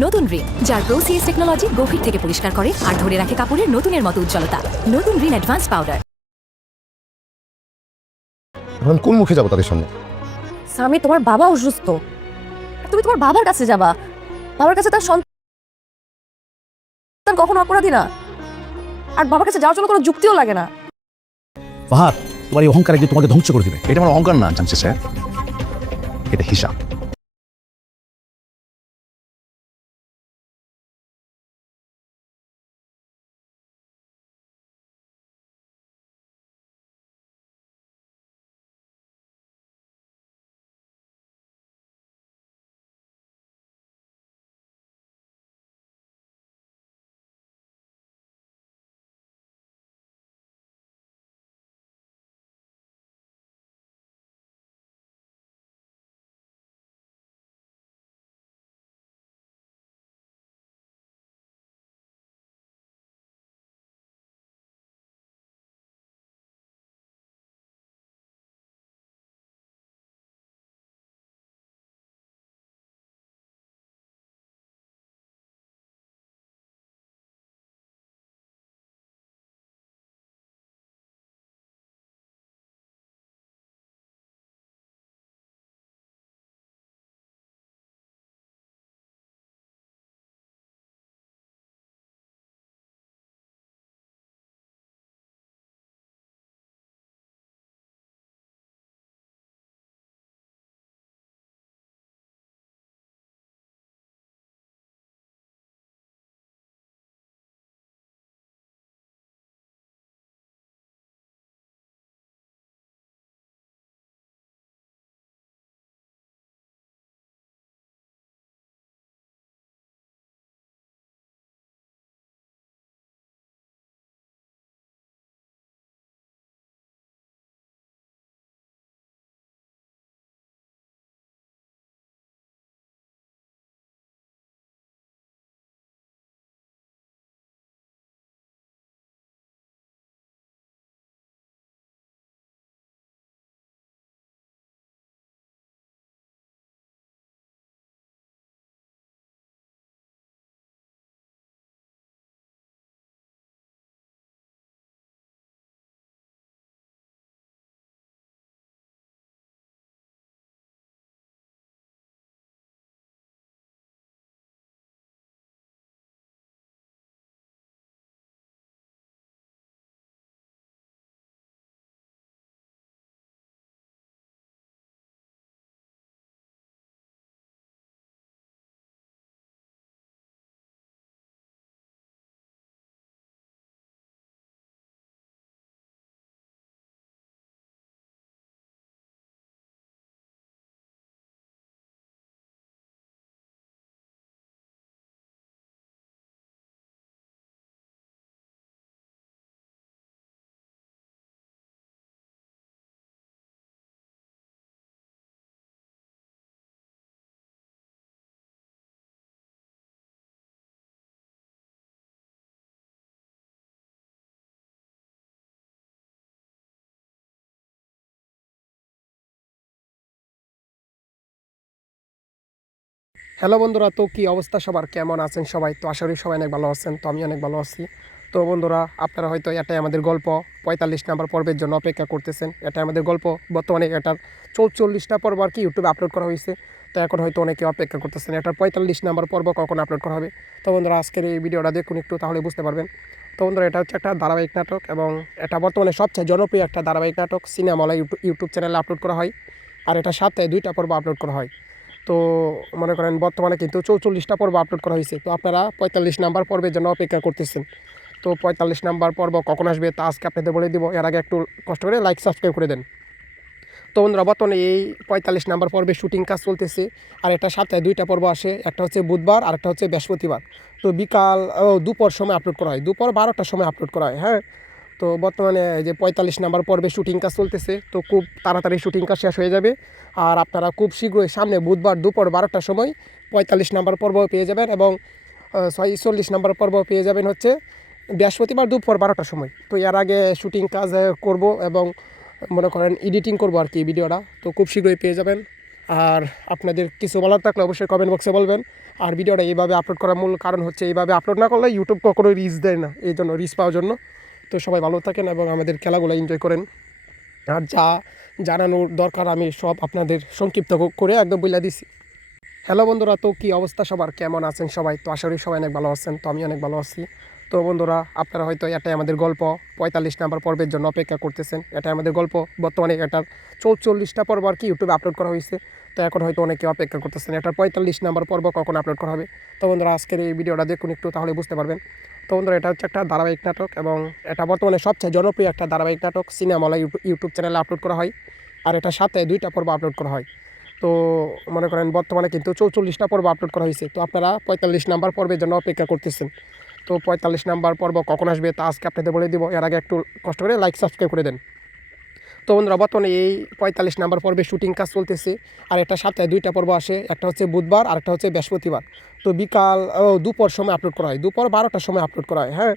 নতুন রিন, যার প্রোসিএস টেকনোলজি গভীর থেকে পরিষ্কার করে আর ধরে রাখে কাপড়ের নতুনের মতো উজ্জ্বলতা। নতুন রিন অ্যাডভান্স পাউডার। এখন কোন মুখে যাবো তাদের সামনে? স্বামী, তোমার বাবা অসুস্থ, তুমি তোমার বাবার কাছে যাবা। বাবার কাছে তার সন্তান কখনো অপরাধী না, আর বাবার কাছে যাওয়ার জন্য কোনো যুক্তিও লাগে না। ফাহাদ, তোমার এই অহংকার একদিন তোমাকে ধ্বংস করে দিবে। এটা আমার অহংকার না জানছে স্যার, এটা হিসাব। হ্যালো বন্ধুরা, তো কি অবস্থা সবার, কেমন আছেন সবাই? তো আশা করি সবাই অনেক ভালো আছেন। তো আমি অনেক ভালো আছি। তো বন্ধুরা, আপনারা হয়তো এটাই আমাদের গল্প 45 নম্বর পর্বের জন্য অপেক্ষা করতেছেন। এটা আমাদের গল্প, বর্তমানে এটার 44টা পর্ব আর কি ইউটিউবে আপলোড করা হয়েছে। তো এখন হয়তো অনেকে অপেক্ষা করতেছেন এটার 45 নম্বর পর্ব কখন আপলোড করা হবে। তো বন্ধুরা, আজকের এই ভিডিওটা দেখুন একটু, তাহলে বুঝতে পারবেন। তো বন্ধুরা, এটা হচ্ছে একটা ধারাবাহিক নাটক এবং এটা বর্তমানে সবচেয়ে জনপ্রিয় একটা ধারাবাহিক নাটক। সিনেমালা ইউটিউব চ্যানেলে আপলোড করা হয়, আর এটা সপ্তাহে 2টা পর্ব আপলোড করা হয়। তো মনে করেন বর্তমানে কিন্তু 44টা পর্ব আপলোড করা হয়েছে। তো আপনারা 45 নাম্বার পর্বের জন্য অপেক্ষা করতেছেন। তো 45 নাম্বার পর্ব কখন আসবে তা আজকে আপনাদের বলে দিব। এর আগে একটু কষ্ট করে লাইক সাবস্ক্রাইব করে দেন। তো বন্ধুরা, বর্তমানে এই 45 নাম্বার পর্বে শুটিং কাজ চলতেছে, আর এটা সপ্তাহে 2টা পর্ব আসে। একটা হচ্ছে বুধবার আর একটা হচ্ছে বৃহস্পতিবার। তো বিকাল দুপুর সময় আপলোড করা হয়, দুপুর 12টার সময় আপলোড করা হয়। হ্যাঁ, তো বর্তমানে যে 45 নাম্বার পর্বে শুটিং কাজ চলতেছে, তো খুব তাড়াতাড়ি শুটিং কাজ শেষ হয়ে যাবে। আর আপনারা খুব শীঘ্রই সামনে বুধবার দুপুর 12টার সময় 45 নাম্বার পর্ব পেয়ে যাবেন, এবং 46 নাম্বার পর্ব পেয়ে যাবেন হচ্ছে বৃহস্পতিবার দুপুর 12টার সময়। তো এর আগে শুটিং কাজ করব এবং মনে করেন এডিটিং করবো আর কি ভিডিওটা, তো খুব শীঘ্রই পেয়ে যাবেন। আর আপনাদের কিছু বলার থাকলে অবশ্যই কমেন্ট বক্সে বলবেন। আর ভিডিওটা এইভাবে আপলোড করার মূল কারণ হচ্ছে এইভাবে আপলোড না করলে ইউটিউব কখনো রিচ দেয় না, এই জন্য রিচ পাওয়ার জন্য। তো সবাই ভালো থাকেন এবং আমাদের খেলাগুলো এনজয় করেন। আর যা জানানোর দরকার আমি সব আপনাদের সংক্ষিপ্ত করে একদম বলে দিছি। হ্যালো বন্ধুরা, তো কী অবস্থা সবার, কেমন আছেন সবাই? তো আশা করি সবাই অনেক ভালো আছেন, তো আমি অনেক ভালো আছি। তো বন্ধুরা, আপনারা হয়তো এটাই আমাদের গল্প 45 নাম্বার পর্বের জন্য অপেক্ষা করতেছেন। এটাই আমাদের গল্প, বর্তমানে এটার 44টা পর্ব আর কি ইউটিউবে আপলোড করা হয়েছে। তো এখন হয়তো অনেকে অপেক্ষা করতেছেন এটার 45 নাম্বার পর্ব কখন আপলোড করা হবে। তো বন্ধুরা, আজকের এই ভিডিওটা দেখুন একটু, তাহলে বুঝতে পারবেন। তো বন্ধুরা, এটা হচ্ছে একটা ধারাবাহিক নাটক এবং এটা বর্তমানে সবচেয়ে জনপ্রিয় একটা ধারাবাহিক নাটক। সিনেমালা ইউটিউব চ্যানেলে আপলোড করা হয় আর এটার সাথে 2টা পর্ব আপলোড করা হয়। তো মনে করেন বর্তমানে কিন্তু 44টা পর্ব আপলোড করা হয়েছে। তো আপনারা 45 নাম্বার পর্বের জন্য অপেক্ষা করতেছেন। তো 45 নাম্বার পর্ব কখন আসবে তা আজকে আপনাদের বলে দিব। এর আগে একটু কষ্ট করে লাইক সাবস্ক্রাইব করে দেন। তো বন্ধুরা, বর্তমানে এই 45 নাম্বার পর্বে শুটিং কাজ চলতেছে আর একটা সপ্তাহে 2টা পর্ব আসে, একটা হচ্ছে বুধবার আর একটা হচ্ছে বৃহস্পতিবার। তো বিকাল দুপুর সময় আপলোড করা হয়, দুপুর 12টার সময় আপলোড করা হয়। হ্যাঁ,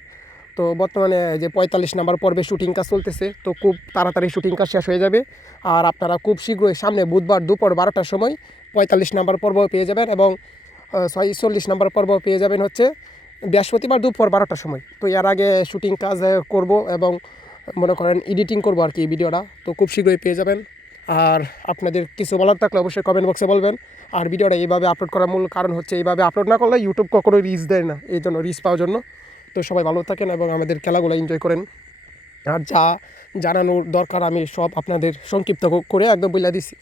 তো বর্তমানে যে 45 নাম্বার পর্বে শুটিং কাজ চলতেছে, তো খুব তাড়াতাড়ি শুটিং কাজ শেষ হয়ে যাবে। আর আপনারা খুব শীঘ্রই সামনে বুধবার দুপুর 12টার সময় 45 নাম্বার পর্ব পেয়ে যাবেন এবং 46 নাম্বার পর্ব পেয়ে যাবেন হচ্ছে বৃহস্পতিবার দুপুর 12টার সময়। তো এর আগে শুটিং কাজ করব এবং মনে করেন এডিটিং করবো আর কি এই ভিডিওটা, তো খুব শীঘ্রই পেয়ে যাবেন। আর আপনাদের কিছু বলার থাকলে অবশ্যই কমেন্ট বক্সে বলবেন। আর ভিডিওটা এইভাবে আপলোড করার মূল কারণ হচ্ছে এইভাবে আপলোড না করলে ইউটিউব কখনো রিচ দেয় না, এই জন্য রিচ পাওয়ার জন্য। তো সবাই ভালো থাকেন এবং আমাদের খেলাগুলো এনজয় করেন। আর যা জানানোর দরকার আমি সব আপনাদের সংক্ষিপ্ত করে একদম বলে দিছি।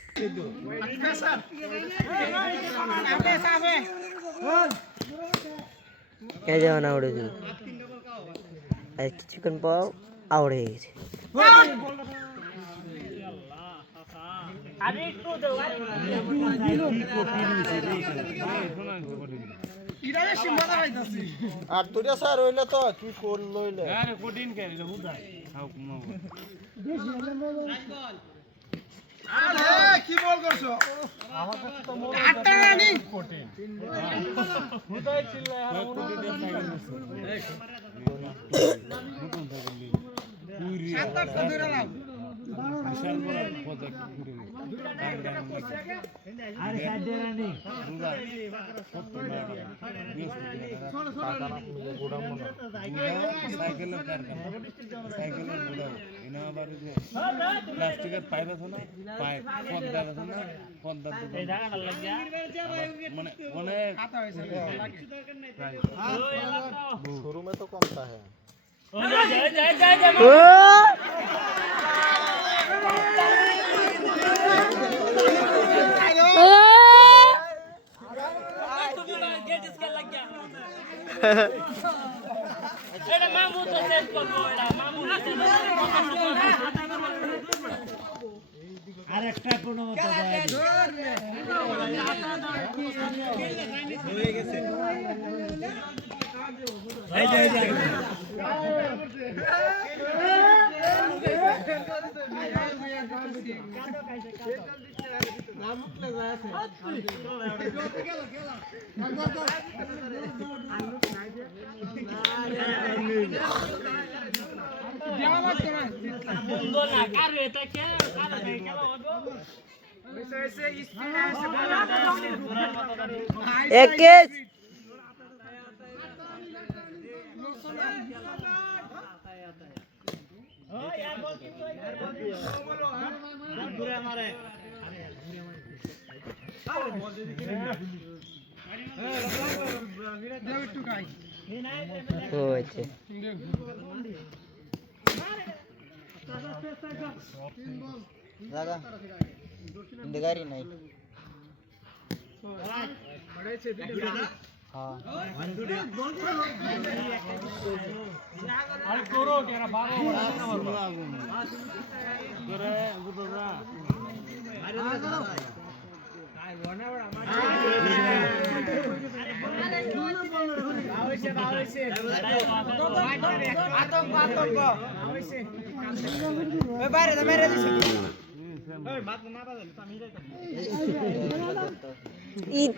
যেমন আউড়ে দিল আর কিছুক্ষণ পর আউড়ে গেছে। আর তোরা স্যার হইলে তো কি করলো কি বল করছো আমার কাছে তো মনে হয় কঠিন হুদাই চিল্লাই আর পুরি সাতটা ধরে নাও বিশাল বড় প্রজেক্ট পুরি আরে সাইডে রানি পুরা সব কারখানা মিলে গোডাউন মনে সাইকেলের কারখানা সাইকেলের গোডাউন এনা আবার প্লাস্টিকের পাইপ আছে না, পাইপ পদ্মা আছে না, পদ্মা এই ঢাকাটা লাগিয়া মানে অনেক আতা হইছে শোরুমে তো কমতা হ্যাঁ এটা মামু তো চেঞ্জ করবো, এটা মামু আর একটা কোনো মতো হয়ে গেছে এই যে গাড়ি নাই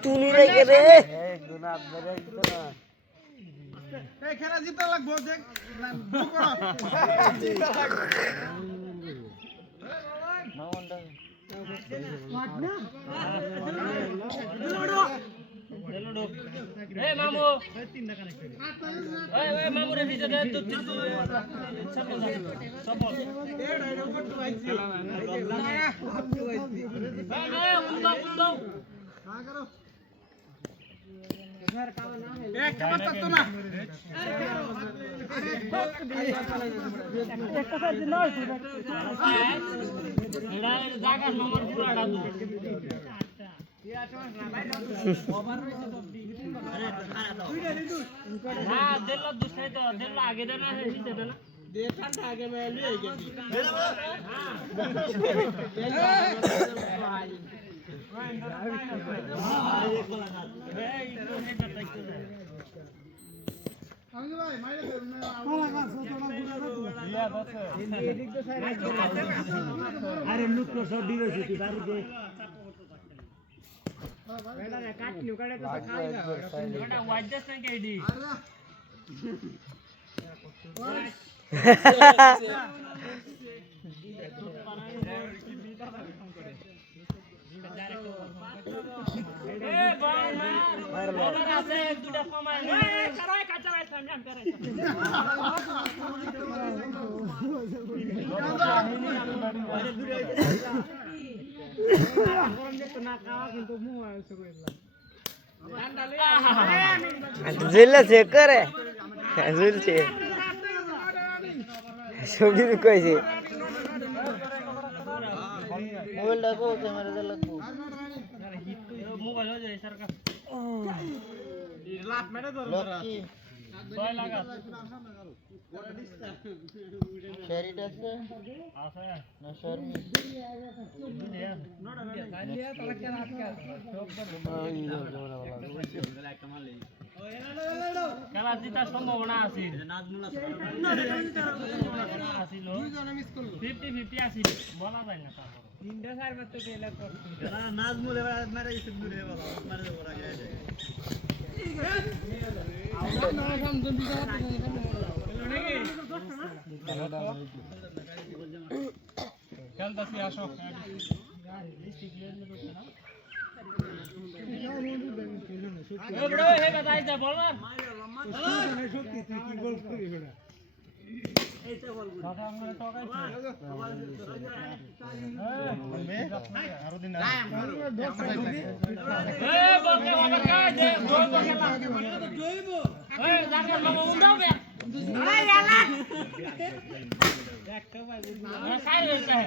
তুলি রেখে রে খেলা জিতা লাগবো দেখ দেলো ঢোক এই মামু এই মামু রে ভিজে দে তো সব বল উন্দা এক কাজ করতো না একটা সাইড দিন নয় এরা জায়গা নম্বর পুরাটা দু হ্যাঁ দেলো দুসরে তো দেলো আগে দেনা है नीचे देना दे ठंडा आगे में ले गई अरे लुक तो सब डीरो से दारू दे बेटा रे काट लियो काटे तो खाएगा बेटा वाजस ना के डी ए बाल मार बाल আছে দুটা কমায় না কারাই কাচারাই সামনে করে জিল্লা চেক করে ঝুলছে সবজি কইছে মোবাইলটা কো ক্যামেরাতে লাগবো মোবাইল হয়ে যায় সরকার লাভ মেরে ধর ছয় লাগা শরীর আছে না শর্মি খেলা জিতার সম্ভাবনা আছে আসিল 50-50 আসিল বলা যায় না তিনটা চার বার তো খেলা করছে নাজমুল এবার মারা গেছে দূরে বলা মারা যাবো আগে খেলতাছি আসো বড় হে বাতাই দে বল না শক্তি তুই কি গোল করিস বেটা এইটা বল দাদা আমরা টকাইছি আরো দিন এ বলকে বাবা কাজ দে গোল বলকে তো জইব এ জায়গা মামা উন্দাও বে আরে ইয়ালা একটা ভাই খাই হইছে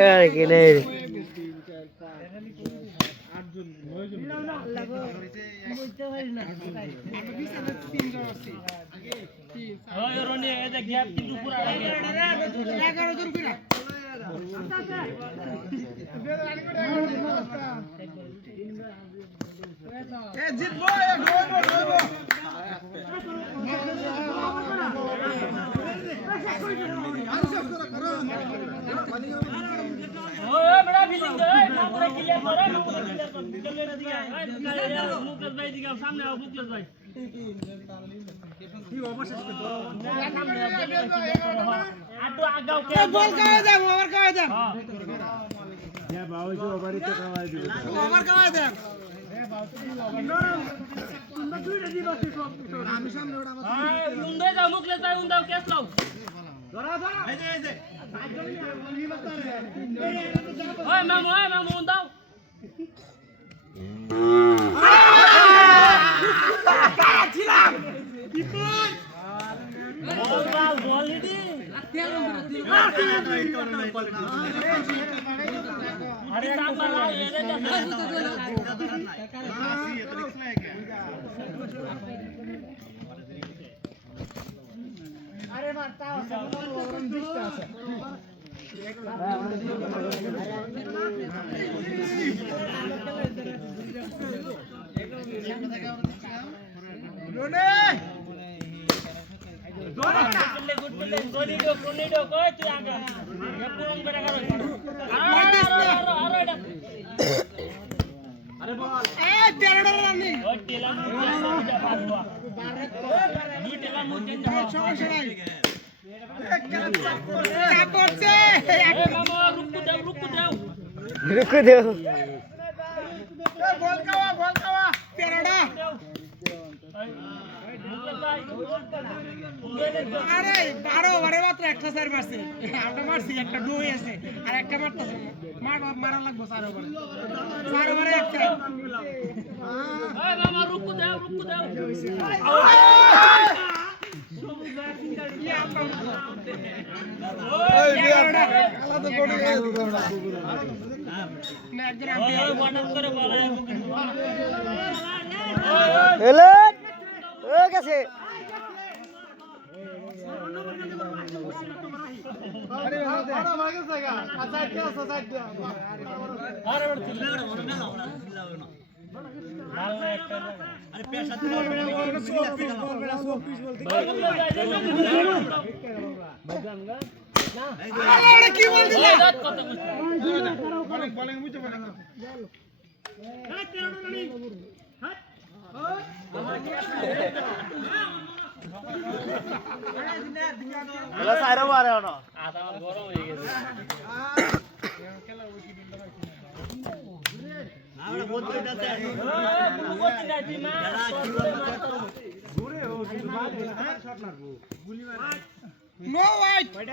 আর কি নেই बड़ा फीलिंग है ना पूरा क्लियर करे ना पूरा क्लियर कर क्लियर दिया मुकेश भाई दिखा सामने आओ मुकेश भाई ठीक अवश्य से तो आटो आगाओ के बोल का दे ओवर का दे हां ये बाबू जो ओवर ही करवा दे ओवर का दे ए बाबू तुम दुई दी बस আমি সামনে ওটা উন্দে যাও মুকেশ ভাই উন্দাও কেস লাও ধরা ধরা এই যে ওই মামু উন্দাও ছিলাম বিপুল বল বলডি আরে সামলা এরে আরে মারতা ওরম দিশটা আছে করছে रुक दो বল খাওয়া পেরাডা আরে 12 বারে মাত্র একটা সার মারছে আমরা মারছি একটা ডুই আছে আর একটা মারতেছে মারা লাগবে সার ওভারে একটা মামা রুকু দাও हेलो ओ कैसे কি বলছিস सारो मारे ना নো হোয়াইট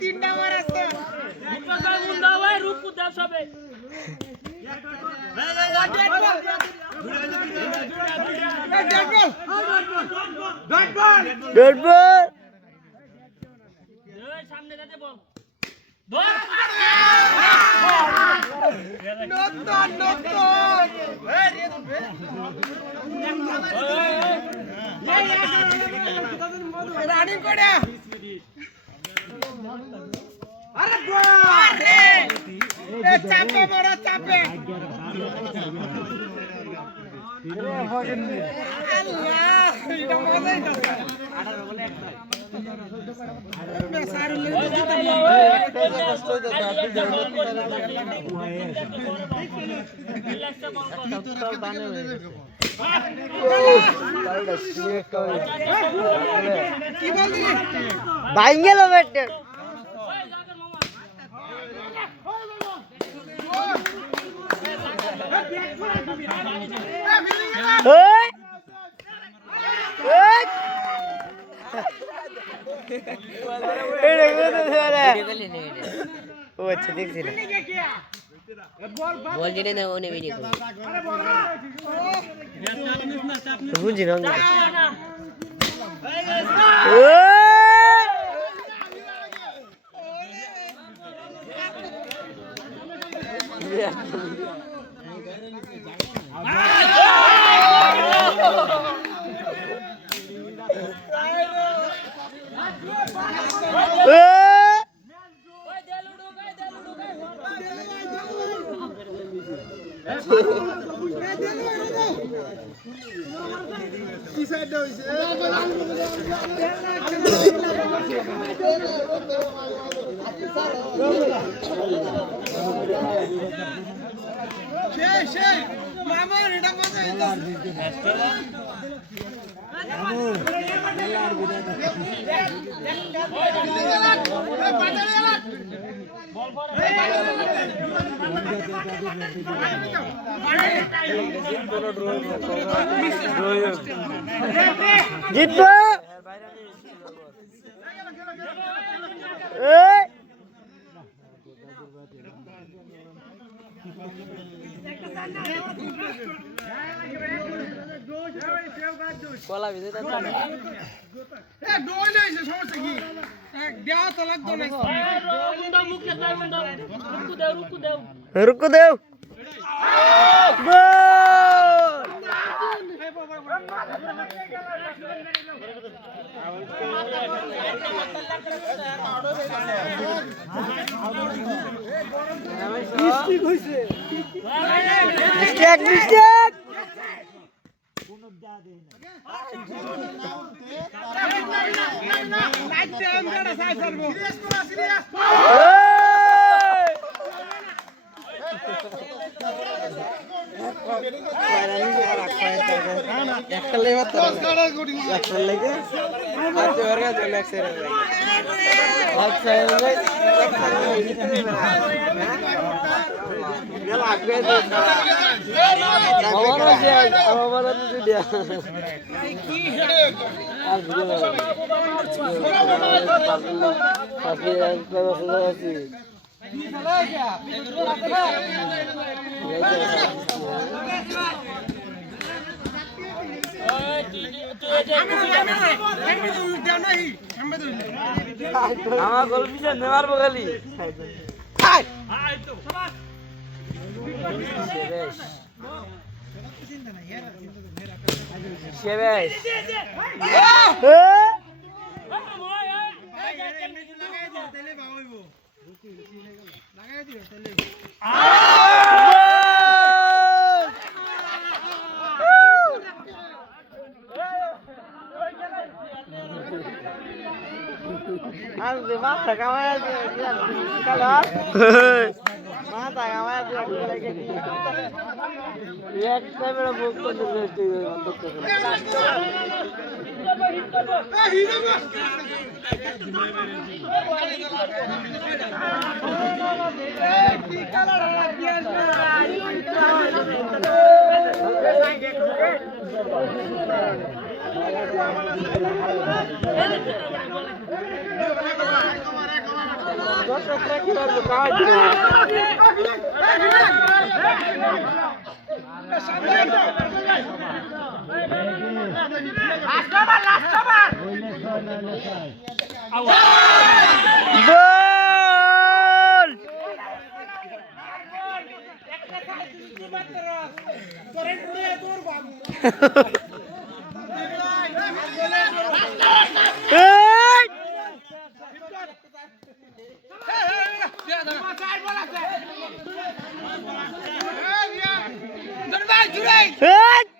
তিনটা মার আছে डॉट बॉल রানিং করে চাপে বড় চাপে আল্লাহ এটা মজাই না কি বললি भाई लो बेटे वो अच्छा देख से बोल जी ने वो ने वीडियो को बुझ ना जीत कोला भी देता এ ডোল হইছে সমস্যা কি এক দেয়া তো লাগতো না रुक दो मिस्टेक আমার গল্প নেওয়ার বগালি শেবেশ মাথা কামায় মাথা কামায় একটা বেড়া বুক করতে Hey!